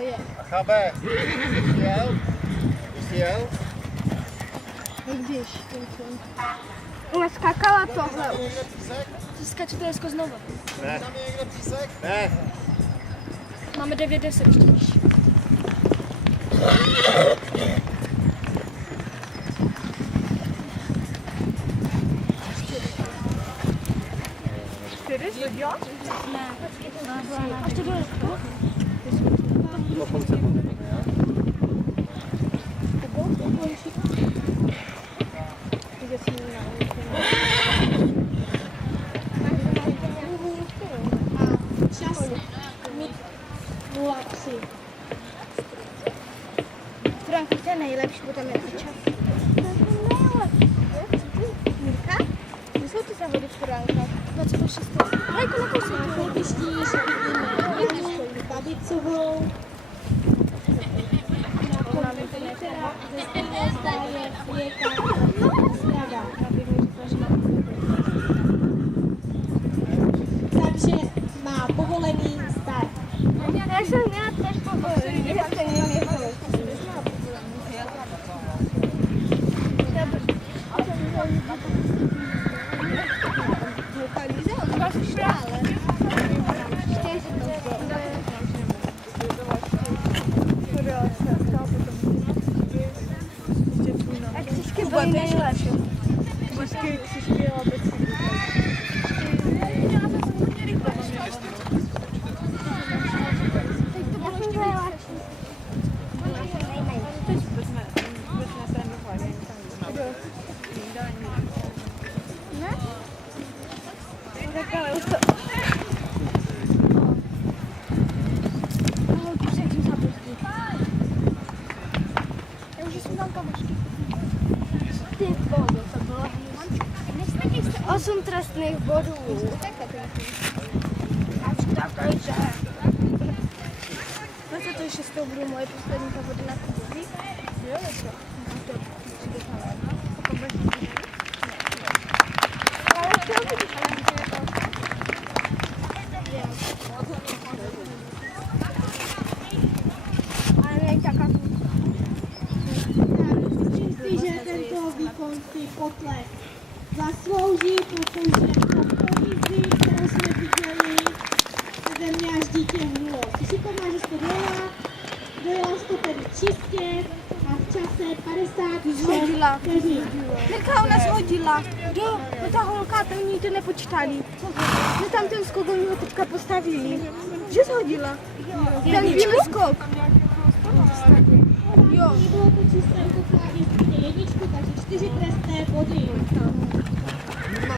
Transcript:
je. A Chabe, jsi jel? Když, ona skákala tohle. Tam je někde písek? Ty skačete dneska znovu. Ne. Tam je někde písek? Ne. Máme 9-10 ještě. Čtyři? Jo? Ne. Až to dole. Do konce budeme, já? Franky, to je nejlepší, bo tam je ten čas. Mirka? Kde jsou ty závody v Turánkách? 26. Hejko, na kousek. Vyštíš, vidíme Babicovou. Takže má povolený start. Já jsem měla tež povolený. Já jsem neměla. Křižky byly nejlepší. Křižky obecně. Osm trestných bodů. Zase to 6. budou moje poslední závody na Kubovi. Jo, je to. Ale chtěl bych, ale není taká. Myslím si, že tento výkon si potlesk zaslouží, protože povízí, kterou jsme viděli, ze mě až dítě hnulo. Ty šikovná, že jste dojela jste tedy čistě a v čase 56 Zhodila. vteřin. Mirka, ona shodila. Jo, no ta holka, to oni to nepočítali. My tam ten skok, oni ho teďka postavili. Že shodila? Ten bílý skok. Jo. Nebylo to čisté, jako právě jedničku, takže 4 trestné body.